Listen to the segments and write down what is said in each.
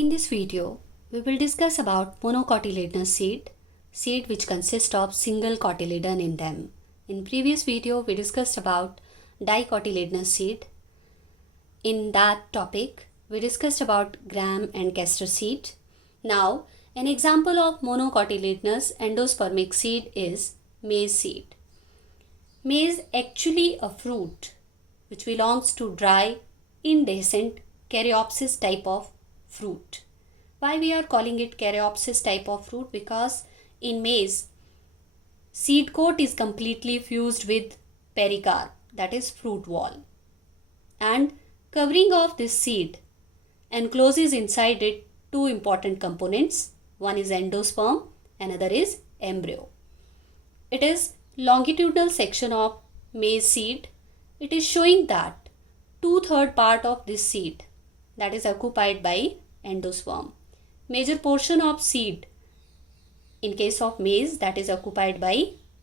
In this video, we will discuss about monocotyledonous seed which consist of single cotyledon in them. In previous video, we discussed about dicotyledonous seed. In that topic, we discussed about gram and castor seed. Now, an example of monocotyledonous endospermic seed is maize seed. Maize actually a fruit which belongs to dry, indehiscent Caryopsis type of fruit. Why we are calling it Caryopsis type of fruit? Because in maize, seed coat is completely fused with pericarp, that is fruit wall, and covering of this seed encloses inside it two important components. One is endosperm, another is embryo. It is longitudinal section of maize seed. It is showing that 2/3 part of this seed that is occupied by endosperm. Major portion of seed in case of maize that is occupied by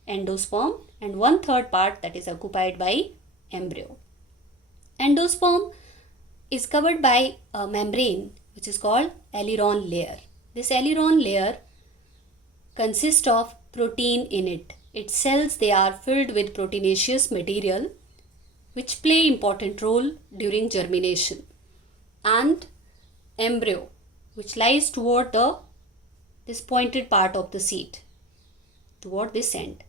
endosperm, and 1/3 part that is occupied by embryo. Endosperm is covered by a membrane which is called aileron layer. This aileron layer consists of protein in it. Its cells, they are filled with proteinaceous material which play important role during germination, and embryo which lies toward this pointed part of the seed, toward this end.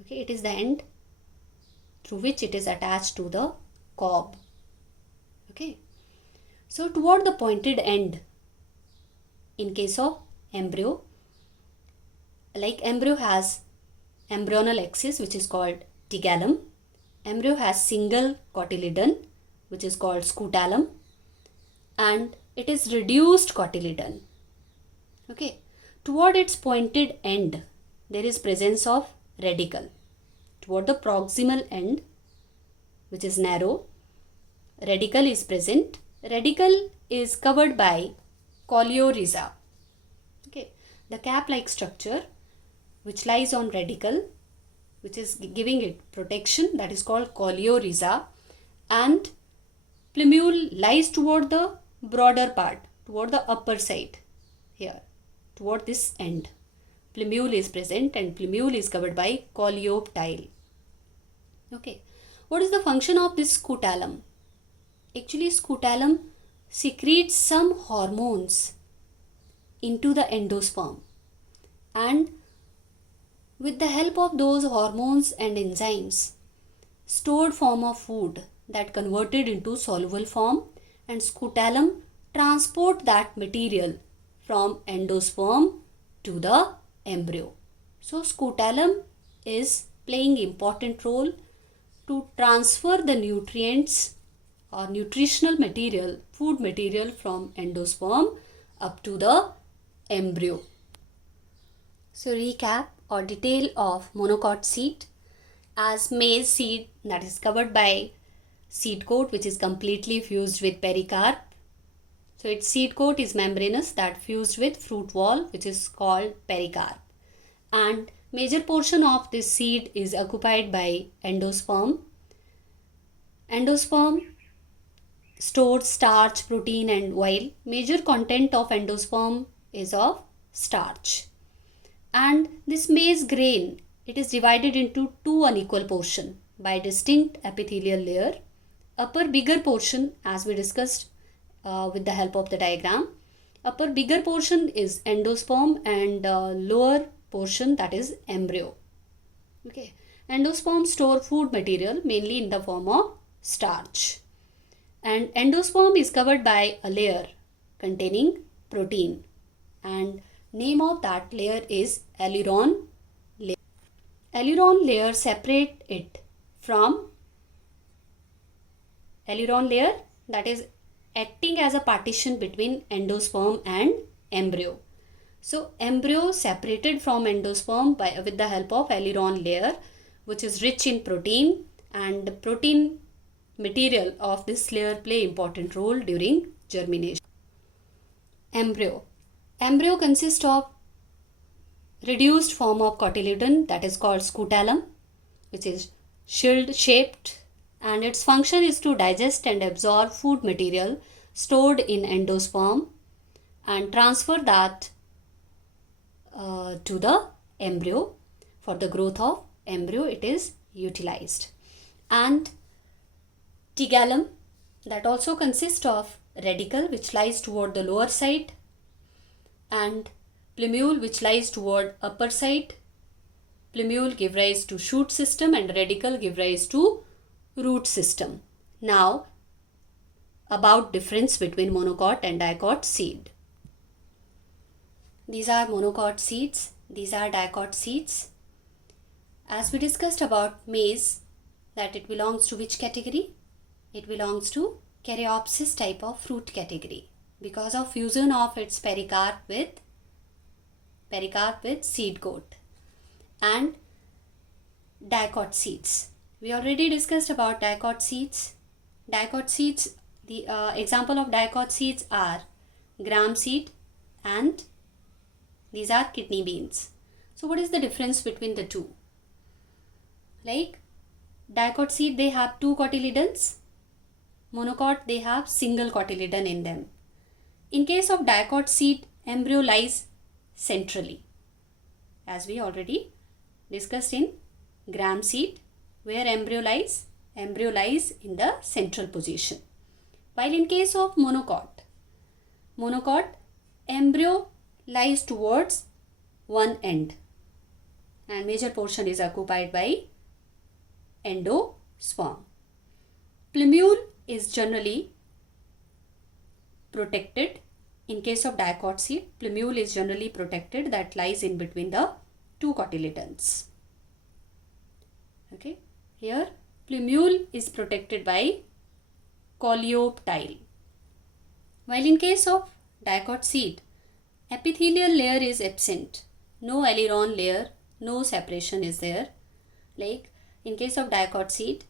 Okay, it is the end through which it is attached to the cob. Okay, so toward the pointed end in case of embryo, like embryo has embryonal axis which is called tegallum. Embryo has single cotyledon which is called scutellum, and it is reduced cotyledon. Okay, toward its pointed end there is presence of radicle. Toward the proximal end, which is narrow, radicle is present. Radicle is covered by coleorhiza. Okay, the cap-like structure which lies on radicle, which is giving it protection, that is called coleorhiza, and plumule lies toward the broader part, toward the upper side here, toward this end. Plumule is present and plumule is covered by coleoptile. Okay, what is the function of this scutellum? Actually, scutellum secretes some hormones into the endosperm, and with the help of those hormones and enzymes, stored form of food that converted into soluble form, and scutellum transport that material from endosperm to the embryo. So scutellum is playing important role to transfer the nutrients or nutritional material, food material from endosperm up to the embryo. So recap or detail of monocot seed. As maize seed that is covered by seed coat which is completely fused with pericarp. So its seed coat is membranous, that fused with fruit wall which is called pericarp, and major portion of this seed is occupied by endosperm. Endosperm stores starch, protein and oil. Major content of endosperm is of starch, and this maize grain, it is divided into two unequal portion by distinct epithelial layer. Upper bigger portion, as we discussed with the help of the diagram, upper bigger portion is endosperm, and lower portion, that is embryo. Okay, endosperm store food material mainly in the form of starch, and endosperm is covered by a layer containing protein, and name of that layer is aileron layer. Aileron layer separate it from aileron layer, that is acting as a partition between endosperm and embryo. So embryo separated from endosperm with the help of aileron layer which is rich in protein, and protein material of this layer play important role during germination. Embryo. Embryo consists of reduced form of cotyledon that is called scutellum, which is shield shaped, and its function is to digest and absorb food material stored in endosperm, and transfer that to the embryo. For the growth of embryo it is utilized. And tegumentum, that also consists of radicle which lies toward the lower side and plumule which lies toward upper side. Plumule give rise to shoot system and radicle give rise to root system. Now about difference between monocot and dicot seed. These are monocot seeds, these are dicot seeds. As we discussed about maize, that it belongs to which category? It belongs to Caryopsis type of fruit category because of fusion of its pericarp with seed coat. And dicot seeds. We already discussed about dicot seeds. Dicot seeds, the example of dicot seeds are gram seed and these are kidney beans. So what is the difference between the two? Like dicot seed, they have two cotyledons. Monocot, they have single cotyledon in them. In case of dicot seed, embryo lies centrally, as we already discussed in gram seed, where embryo lies in the central position. While in case of monocot, embryo lies towards one end and major portion is occupied by endosperm. Plumule is generally protected. In case of dicot seed, plumule is generally protected, that lies in between the two cotyledons. Okay, here plumule is protected by coleoptile. While in case of dicot seed, epithelial layer is absent. No aileron layer, no separation is there. Like in case of dicot seed,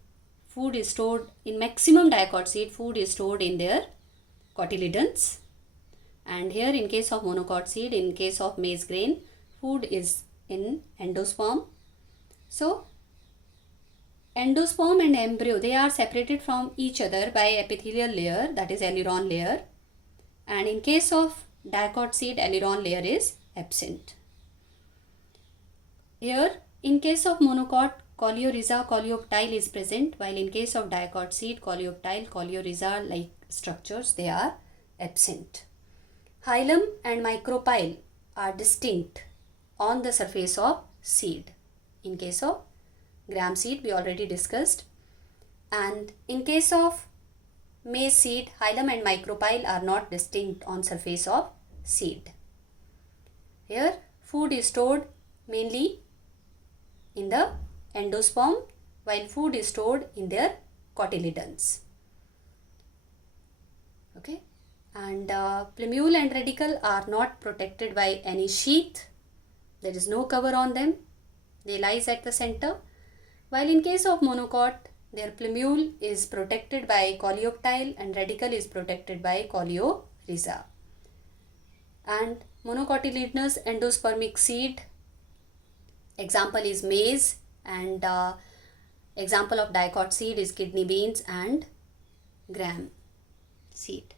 food is stored in maximum dicot seed, food is stored in their cotyledons. And here in case of monocot seed, in case of maize grain, food is in endosperm. So endosperm and embryo, they are separated from each other by epithelial layer, that is aileron layer. And in case of dicot seed, aileron layer is absent. Here in case of monocot, coleorhiza, coleoptile is present, while in case of dicot seed, coleoptile, coleorhiza like structures, they are absent. Hilum and micropyle are distinct on the surface of seed. In case of gram seed, we already discussed. And in case of maize seed, hilum and micropyle are not distinct on surface of seed. Here food is stored mainly in the endosperm, while food is stored in their cotyledons. Okay, and plumule and radicle are not protected by any sheath. There is no cover on them. They lies at the center. While in case of monocot, their plumule is protected by coleoptile and radicle is protected by coleorhiza. And monocotyledonous endospermic seed, example is maize, and example of dicot seed is kidney beans and gram seed.